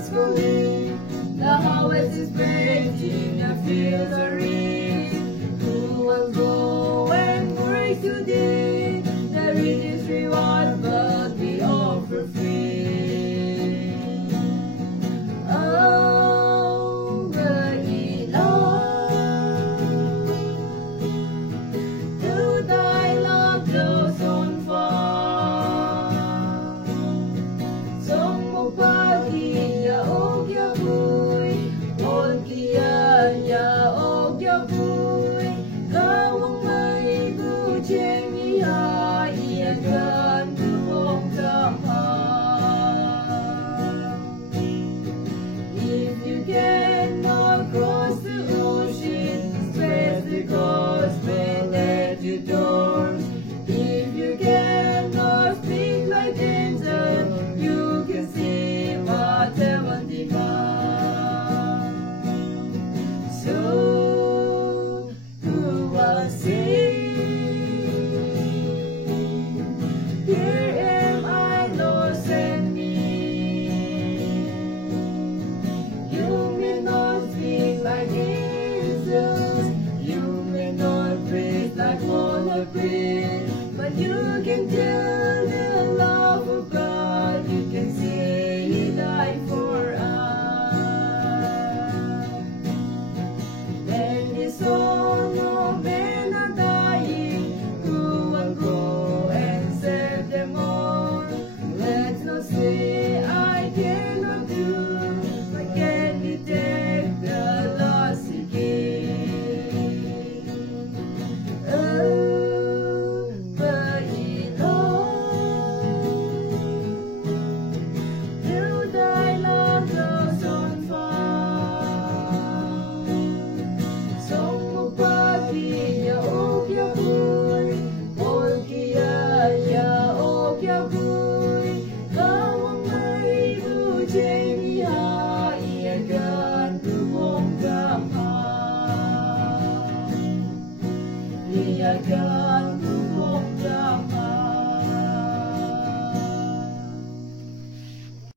was falling. The harvest is breaking, the fields are rich. Who will go and work today? There is reward, but we offer free. Oh, worthy Lord, do thy love glows on fire. Som magpaghiya og yaboy, olkiya og yaboy. Kawang may budyeng iaiagan buong damang. If you cannot cross the ocean, spread the gospel at your door. If you cannot speak like angels, you can see what heaven demands. So who will sing? Here am I, Lord, send me. You may not speak like angels, you may not praise like water praise, but you can tell the love of God. You can say He died for us. Then His son of men are dying, who will go and save them all. Let's not say I cannot do, but can we take the lost again? Oh, worthy Lord, do thy love glows on fire. Som magpaghiya og yaboy, olkiya og yaboy. Kawang may budyeng iaiagan buong damang. Iagan